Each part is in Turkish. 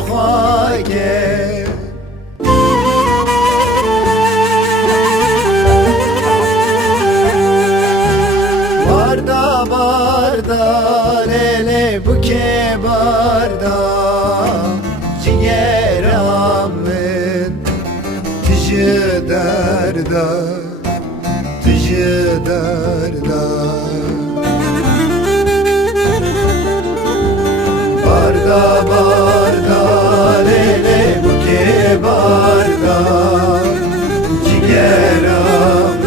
خواگه barda barda lele bu ke barda ciğeramın tijı derda tijı derda barda barda lele bu ke barda ciğeramın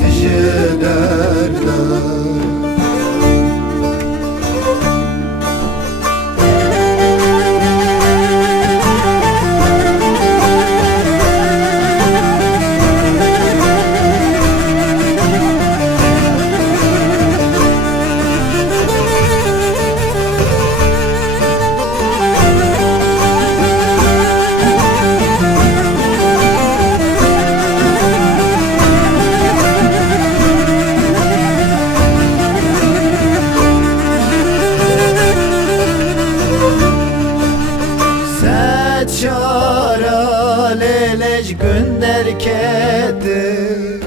tijı derda Çara leleş gönder kedim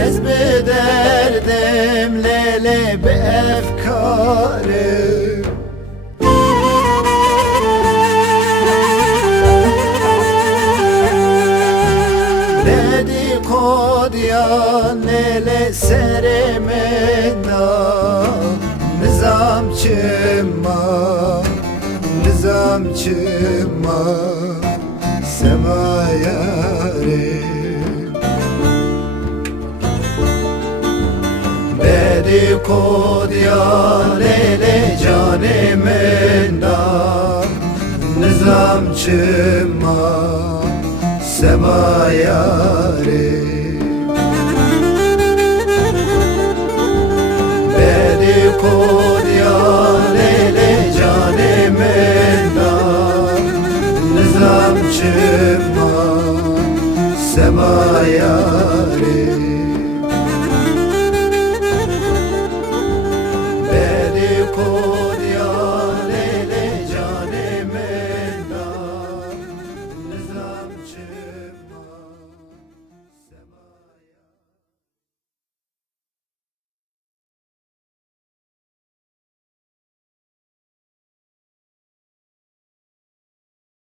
Ez bederdim lele be efkarım Dedikodyan lele seremena Nizamçıma, nizamçıma Semayarım Dedikodyan lele canımında Nizamçıma Semayarım dedikodu